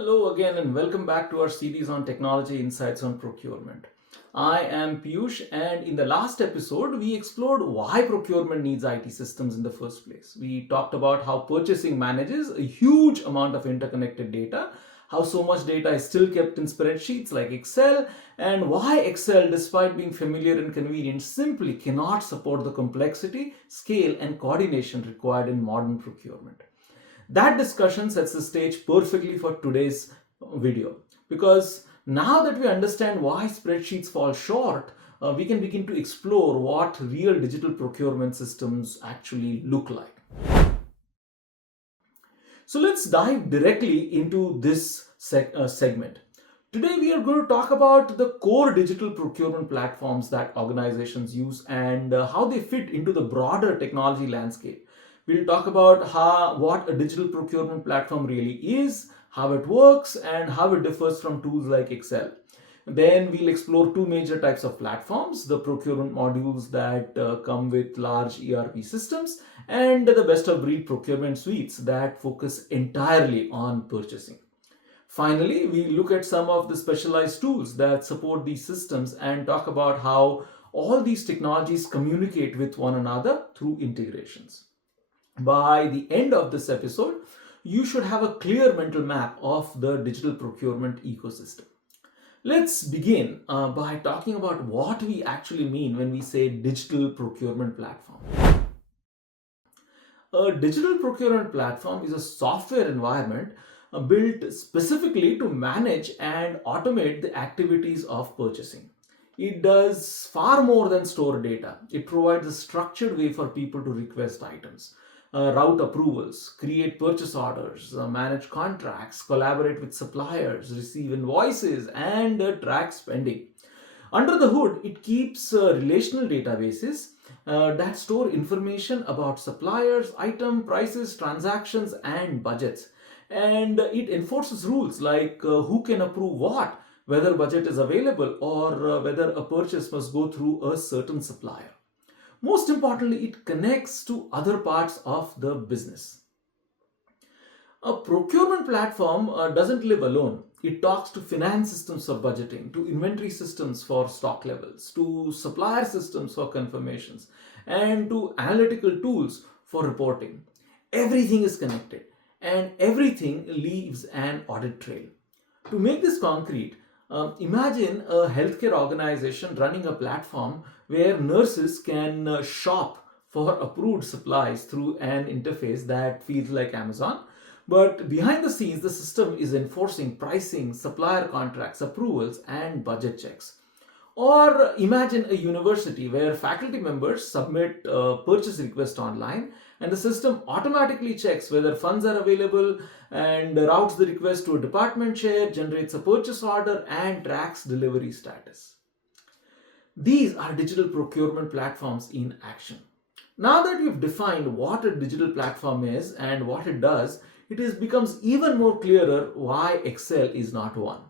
Hello again and welcome back to our series on technology insights on procurement. I am Piyush, and in the last episode we explored why procurement needs IT systems in the first place. We talked about how purchasing manages a huge amount of interconnected data, how so much data is still kept in spreadsheets like Excel, and why Excel, despite being familiar and convenient, simply cannot support the complexity, scale and coordination required in modern procurement. That discussion sets the stage perfectly for today's video, because now that we understand why spreadsheets fall short, we can begin to explore what real digital procurement systems actually look like. So let's dive directly into this segment. Today, we are going to talk about the core digital procurement platforms that organizations use and how they fit into the broader technology landscape. We'll talk about what a digital procurement platform really is, how it works, and how it differs from tools like Excel. Then we'll explore two major types of platforms: the procurement modules that come with large ERP systems, and the best of breed procurement suites that focus entirely on purchasing. Finally, we look at some of the specialized tools that support these systems and talk about how all these technologies communicate with one another through integrations. By the end of this episode, you should have a clear mental map of the digital procurement ecosystem. Let's begin by talking about what we actually mean when we say digital procurement platform. A digital procurement platform is a software environment built specifically to manage and automate the activities of purchasing. It does far more than store data. It provides a structured way for people to request items, route approvals, create purchase orders, manage contracts, collaborate with suppliers, receive invoices, and track spending. Under the hood, it keeps relational databases that store information about suppliers, item prices, transactions, and budgets. And it enforces rules like who can approve what, whether budget is available, or whether a purchase must go through a certain supplier. Most importantly, it connects to other parts of the business. A procurement platform doesn't live alone. It talks to finance systems for budgeting, to inventory systems for stock levels, to supplier systems for confirmations, and to analytical tools for reporting. Everything is connected and everything leaves an audit trail. To make this concrete, imagine a healthcare organization running a platform where nurses can shop for approved supplies through an interface that feels like Amazon. But behind the scenes, the system is enforcing pricing, supplier contracts, approvals, and budget checks. Or imagine a university where faculty members submit a purchase request online, and the system automatically checks whether funds are available and routes the request to a department chair, generates a purchase order, and tracks delivery status. These are digital procurement platforms in action. Now that we've defined what a digital platform is and what it does, becomes even more clearer why Excel is not one.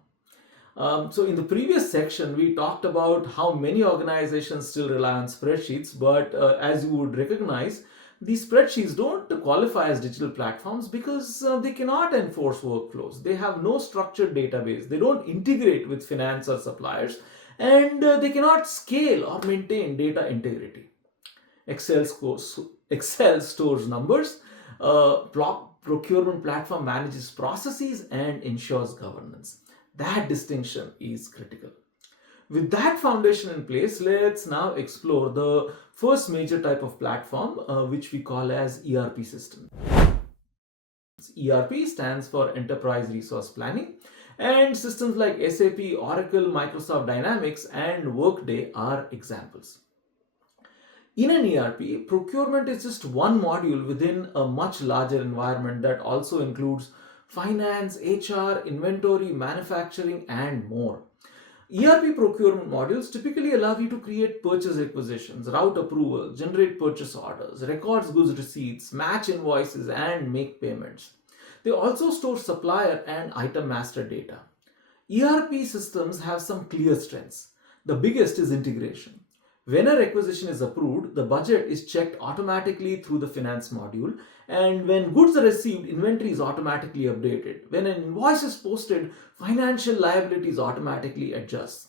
So in the previous section, we talked about how many organizations still rely on spreadsheets, but as you would recognize, these spreadsheets don't qualify as digital platforms because they cannot enforce workflows. They have no structured database. They don't integrate with finance or suppliers, and they cannot scale or maintain data integrity. Excel stores numbers, procurement platform manages processes and ensures governance. That distinction is critical. With that foundation in place, let's now explore the first major type of platform, which we call as ERP system. ERP stands for Enterprise Resource Planning, and systems like SAP, Oracle, Microsoft Dynamics, and Workday are examples. In an ERP, procurement is just one module within a much larger environment that also includes finance, HR, inventory, manufacturing, and more. ERP procurement modules typically allow you to create purchase requisitions, route approval, generate purchase orders, records goods receipts, match invoices, and make payments. They also store supplier and item master data. ERP systems have some clear strengths. The biggest is integration. When a requisition is approved, the budget is checked automatically through the finance module, and when goods are received, inventory is automatically updated. When an invoice is posted, financial liabilities automatically adjust.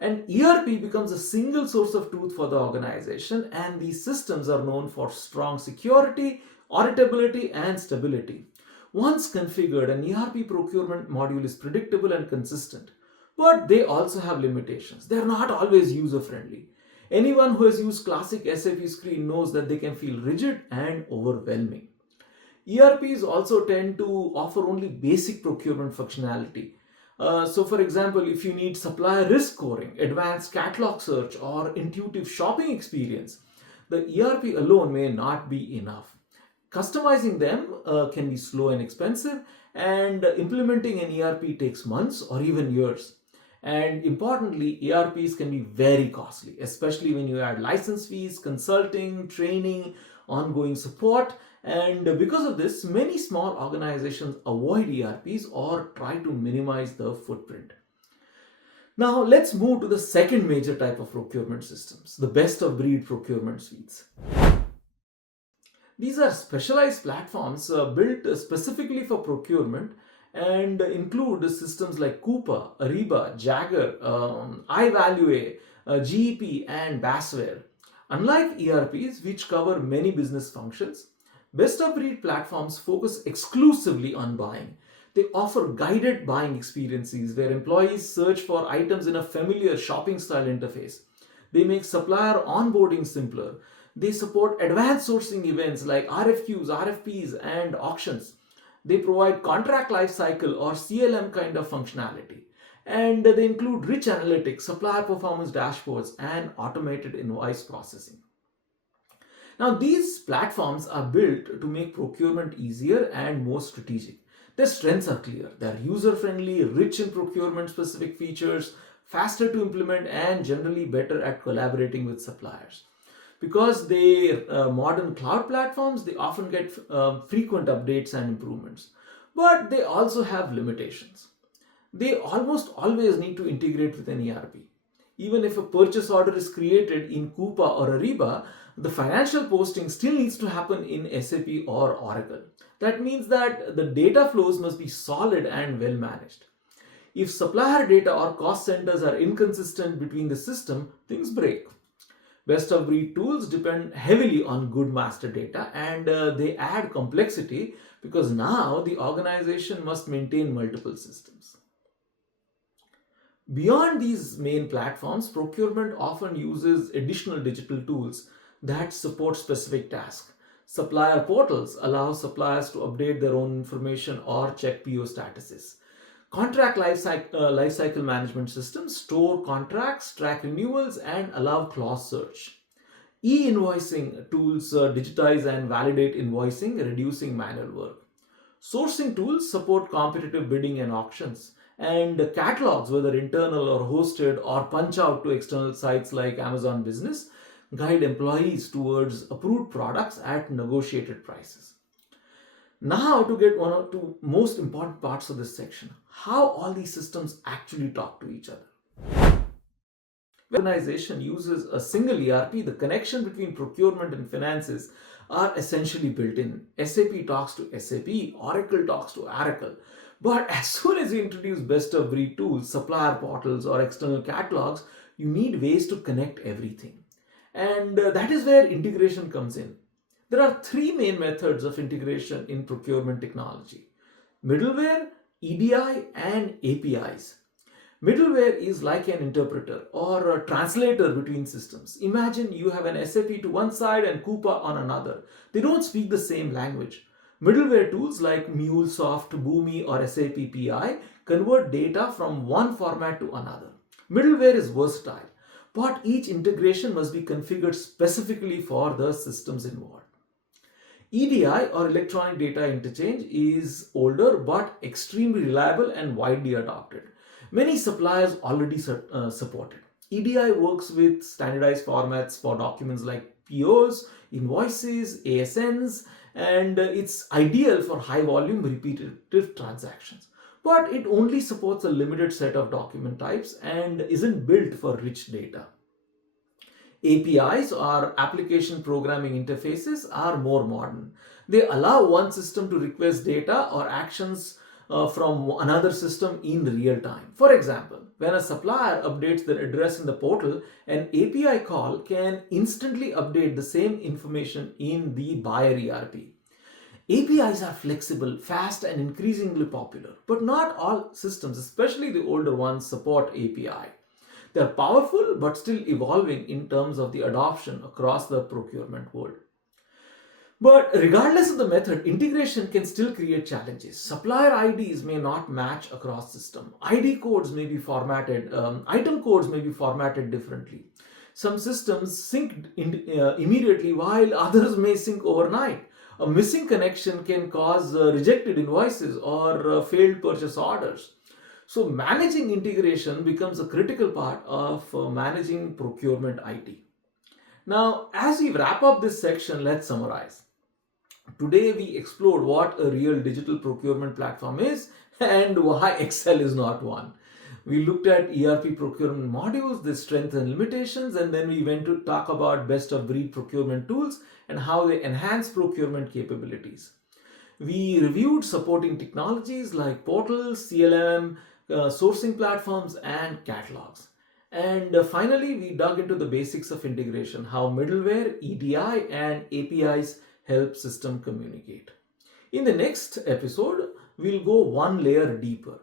And ERP becomes a single source of truth for the organization, and these systems are known for strong security, auditability, and stability. Once configured, an ERP procurement module is predictable and consistent, but they also have limitations. They are not always user friendly. Anyone who has used classic SAP screen knows that they can feel rigid and overwhelming. ERPs also tend to offer only basic procurement functionality. So, for example, if you need supplier risk scoring, advanced catalog search, or intuitive shopping experience, the ERP alone may not be enough. Customizing them can be slow and expensive, and implementing an ERP takes months or even years. And importantly, ERPs can be very costly, especially when you add license fees, consulting, training, ongoing support. And because of this, many small organizations avoid ERPs or try to minimize the footprint. Now, let's move to the second major type of procurement systems, the best of breed procurement suites. These are specialized platforms built specifically for procurement and include systems like Coupa, Ariba, Jagger, iValue, GEP, and Basware. Unlike ERPs, which cover many business functions, best of breed platforms focus exclusively on buying. They offer guided buying experiences where employees search for items in a familiar shopping style interface. They make supplier onboarding simpler. They support advanced sourcing events like RFQs, RFPs, and auctions. They provide contract lifecycle or CLM kind of functionality. And they include rich analytics, supplier performance dashboards, and automated invoice processing. Now, these platforms are built to make procurement easier and more strategic. Their strengths are clear. They are user friendly, rich in procurement specific features, faster to implement, and generally better at collaborating with suppliers. Because they modern cloud platforms, they often get frequent updates and improvements, but they also have limitations. They almost always need to integrate with an ERP. Even if a purchase order is created in Coupa or Ariba, the financial posting still needs to happen in SAP or Oracle. That means that the data flows must be solid and well managed. If supplier data or cost centers are inconsistent between the system, things break. Best of breed tools depend heavily on good master data, and they add complexity because now the organization must maintain multiple systems. Beyond these main platforms, procurement often uses additional digital tools that support specific tasks. Supplier portals allow suppliers to update their own information or check PO statuses. Contract lifecycle management systems store contracts, track renewals, and allow clause search. E-invoicing tools digitize and validate invoicing, reducing manual work. Sourcing tools support competitive bidding and auctions. And catalogs, whether internal or hosted or punch out to external sites like Amazon Business, guide employees towards approved products at negotiated prices. Now, to get one or two most important parts of this section, how all these systems actually talk to each other. When an organization uses a single ERP, the connection between procurement and finances are essentially built in. SAP talks to SAP, Oracle talks to Oracle. But as soon as you introduce best of breed tools, supplier portals, or external catalogs, you need ways to connect everything. And that is where integration comes in. There are three main methods of integration in procurement technology: middleware, EDI, and APIs. Middleware is like an interpreter or a translator between systems. Imagine you have an SAP to one side and Coupa on another. They don't speak the same language. Middleware tools like MuleSoft, Boomi, or SAP PI convert data from one format to another. Middleware is versatile, but each integration must be configured specifically for the systems involved. EDI or electronic data interchange is older but extremely reliable and widely adopted. Many suppliers already support it. EDI works with standardized formats for documents like POs, invoices, ASNs, and it's ideal for high volume repetitive transactions. But it only supports a limited set of document types and isn't built for rich data. APIs or application programming interfaces are more modern. They allow one system to request data or actions from another system in real time. For example, when a supplier updates their address in the portal, an API call can instantly update the same information in the buyer ERP. APIs are flexible, fast, and increasingly popular, but not all systems, especially the older ones, support API. They are powerful but still evolving in terms of the adoption across the procurement world. But regardless of the method, integration can still create challenges. Supplier IDs may not match across system. ID codes may be formatted, item codes may be formatted differently. Some systems sync immediately while others may sync overnight. A missing connection can cause rejected invoices or failed purchase orders. So, managing integration becomes a critical part of managing procurement IT. Now, as we wrap up this section, let's summarize. Today, we explored what a real digital procurement platform is and why Excel is not one. We looked at ERP procurement modules, their strengths and limitations, and then we went to talk about best of breed procurement tools and how they enhance procurement capabilities. We reviewed supporting technologies like portals, CLM, sourcing platforms, and catalogs. And finally, we dug into the basics of integration, how middleware, EDI, and APIs help system communicate. In the next episode, we'll go one layer deeper.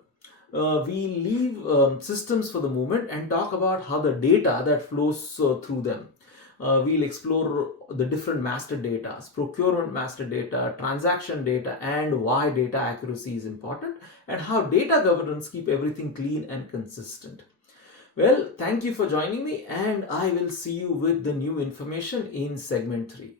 We leave systems for the moment and talk about how the data that flows through them. We'll explore the different master data, procurement master data, transaction data, and why data accuracy is important, and how data governance keep everything clean and consistent. Well, thank you for joining me, and I will see you with the new information in segment 3.